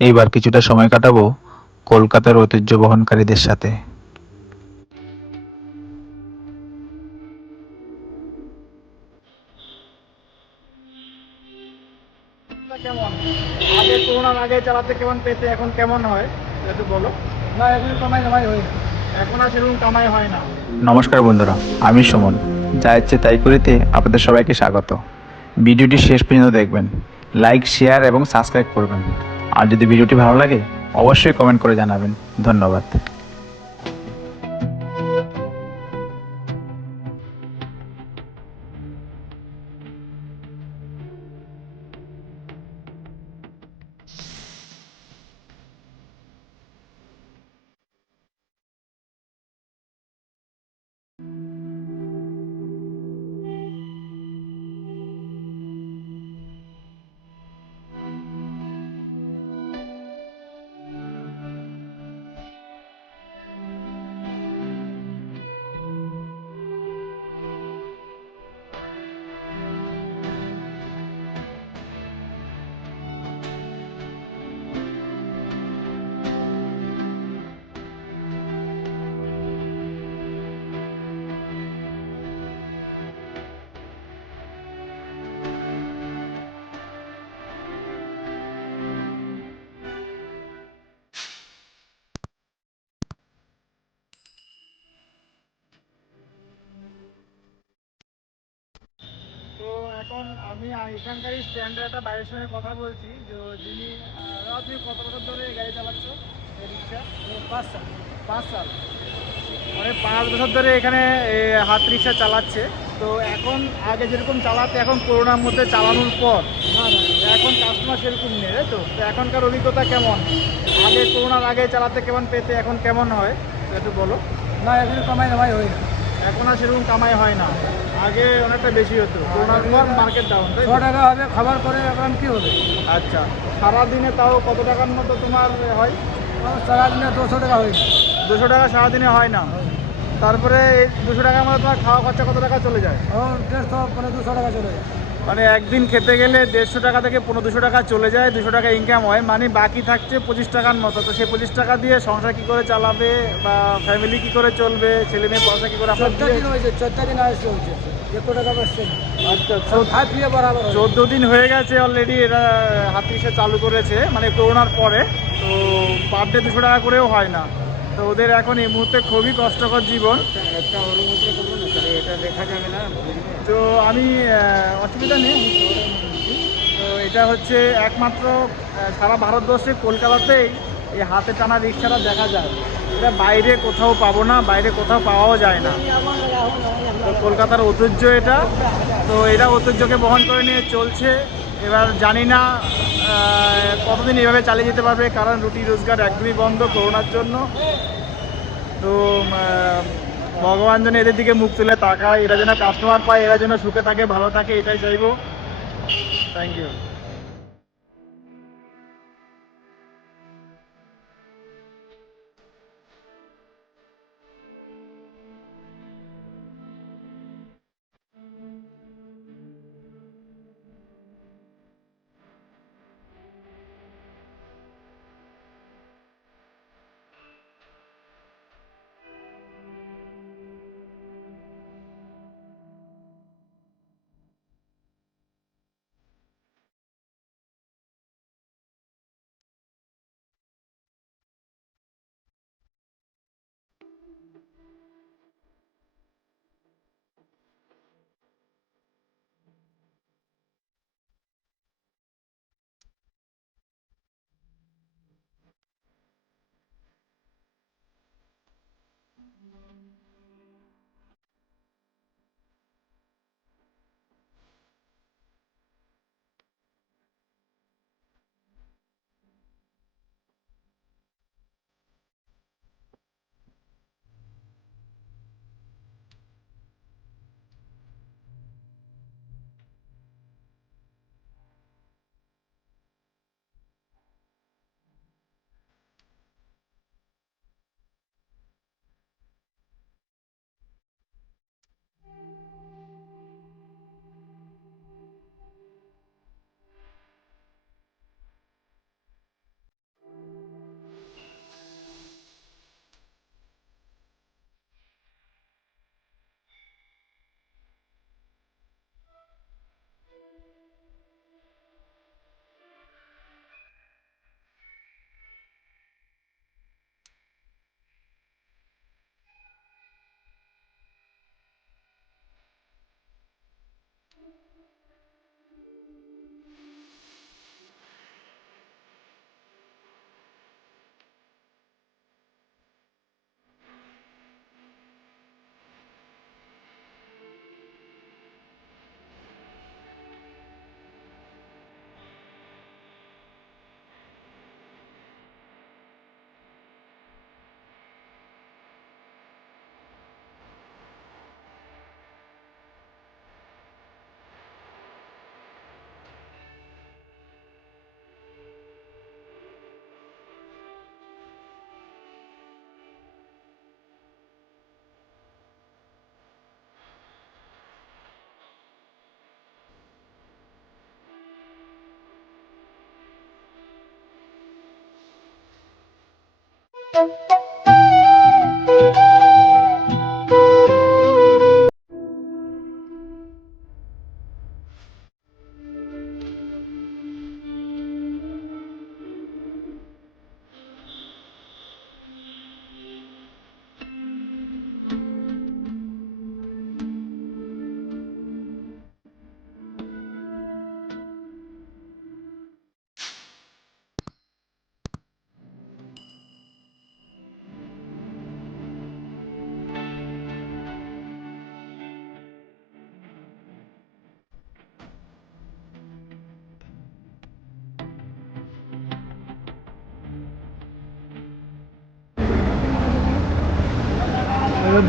এইবার কিছুটা সময় কাটাবো কলকাতার ঐতিহ্য বহনকারীদের সাথে। কেমন হয় না নমস্কার বন্ধুরা, আমি সুমন। যা ইচ্ছে তাই করিতে আপনাদের সবাইকে স্বাগত। ভিডিওটি শেষ পর্যন্ত দেখবেন। লাইক, শেয়ার এবং সাবস্ক্রাইব করবেন। আর যদি ভিডিওটি ভালো লাগে অবশ্যই কমেন্ট করে জানাবেন। ধন্যবাদ। আমি এখানকার স্ট্যান্ডে একটা বাইরের সঙ্গে কথা বলছি যে যিনি তুমি কত বছর ধরে গাড়ি চালাচ্ছ? রিক্সা? পাঁচ সাল। পাঁচ সাল। মানে পাঁচ বছর ধরে এখানে হাত রিক্সা চালাচ্ছে। তো এখন আগে যেরকম চালাতে এখন করোনার মধ্যে চালানোর পর এখন কাস্টমার সেরকম নেই তাই তো? তো এখনকার অভিজ্ঞতা কেমন? আগে করোনার আগে চালাতে কেমন পেতে এখন কেমন হয়? একটু বলো। না এখন কামাই কামাই হয় না এখন আর সেরকম কামাই হয় না। আগে অনেকটা বেশি হতো। করোনার পর মার্কেট ডাউন তাই ছ টাকা হবে খাবার পরে এখন কী হবে? আচ্ছা। সারাদিনে তাও কত টাকার মতো তোমার হয়? সারাদিনে দুশো টাকা হয়। দুশো টাকা সারাদিনে হয় না। তারপরে এই দুশো টাকার মতো তোমার খাওয়া খরচা কত টাকা চলে যায়? দেড়শো মানে দুশো টাকা চলে যায়। মানে একদিন খেতে গেলে দেড়শো টাকা থেকে পনেরো দুশো টাকা চলে যায় দুশো টাকা ইনকাম হয়। মানে বাকি থাকছে পঁচিশ টাকার মতো। তো সেই পঁচিশ টাকা দিয়ে সংসার কী করে চালাবে বা ফ্যামিলি কী করে চলবে ছেলে মেয়ে পয়সা কী করে চোদ্দ দিন আচ্ছা বরাবর চোদ্দ দিন হয়ে গেছে অলরেডি এরা হাত চালু করেছে মানে করোনার পরে। তো পার ডে দুশো টাকা করেও হয় না। তো ওদের এখন এই মুহূর্তে খুবই কষ্টকর জীবন। তো আমি অসুবিধা নেই। তো এটা হচ্ছে একমাত্র সারা ভারতবর্ষে কলকাতাতেই এই হাতে টানা রিক্সাটা দেখা যায়। এটা বাইরে কোথাও পাবো না, বাইরে কোথাও পাওয়াও যায় না। তো কলকাতার ঐতিহ্য এটা। তো এটা ঐতিহ্যকে বহন করে নিয়ে চলছে। এবার জানি না কতদিন এভাবে চালিয়ে যেতে পারবে? কারণ রুটি রোজগার একদমই বন্ধ করোনার জন্য। তো ভগবান যেন এদের দিকে মুখ তুলে তাকায়, এরা যেন কাস্টমার পায়, এরা যেন সুখে থাকে, ভালো থাকে, এটাই চাইব। থ্যাংক ইউ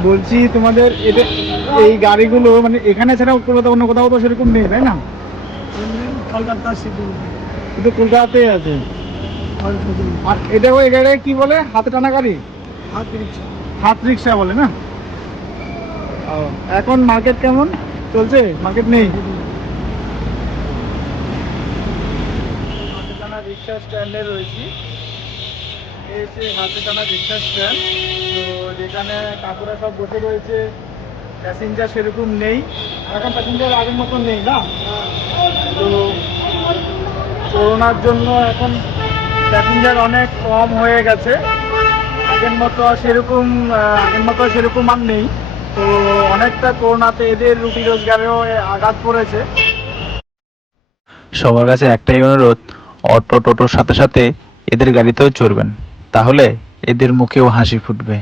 বলছি তোমাদের এটা এই গাড়িগুলো মানে এখানে ছাড়া কলকাতা অন্য কোথাও তো সেরকম নেই তাই না? কলকাতা শুধু কলকাতাতেই আছে। আর এটা ওই গাড়ি কি বলে? হাতে টানা গাড়ি? হাত রিক্সা। হাত রিক্সা বলে না? এখন মার্কেট কেমন? চলছে? মার্কেট নেই? রিক্সা স্ট্যান্ডে রয়েছি। হচ্ছে হাতে টানা রিক্সা স্ট্যান্ড তো যেখানে কাকুরা সব বসে রয়েছে প্যাসেঞ্জার সেরকম নেই। এখন প্যাসেঞ্জার আগের মতো নেই না? তো করোনার জন্য এখন প্যাসেঞ্জার অনেক কম হয়ে গেছে। আগের মতো সেরকম আগের মতো সেরকম আর নেই। তো অনেকটা করোনাতে এদের রুটি রোজগারেও আঘাত পড়েছে। সবার কাছে একটাই অনুরোধ, অটো টোটোর সাথে সাথে এদের গাড়িতেও চড়বেন। তাহলে এদের মুখেও হাসি ফুটবে।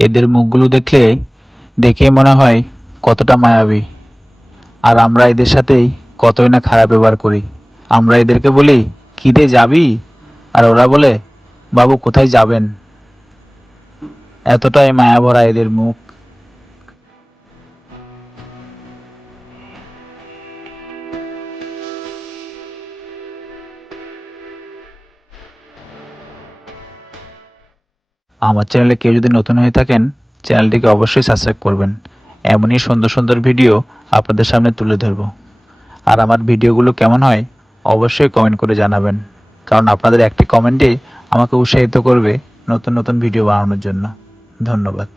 এদের মুখগুলো দেখলে দেখেই মনে হয় কতটা মায়াবী। আর আমরা এদের সাথেই কতই না খারাপ ব্যবহার করি। আমরা এদেরকে বলি কিদে যাবি? আর ওরা বলে, বাবু, কোথায় যাবেন? এতটাই মায়া ভরা এদের মুখ। আমার চ্যানেলে কেউ যদি নতুন হয়ে থাকেন চ্যানেলটিকে অবশ্যই সাবস্ক্রাইব করবেন। এমনই সুন্দর সুন্দর ভিডিও আপনাদের সামনে তুলে ধরব। আর আমার ভিডিওগুলো কেমন হয়, অবশ্যই কমেন্ট করে জানাবেন। কারণ আপনাদের একটি কমেন্টে আমাকে উৎসাহিত করবে নতুন নতুন ভিডিও বানানোর জন্য। ধন্যবাদ।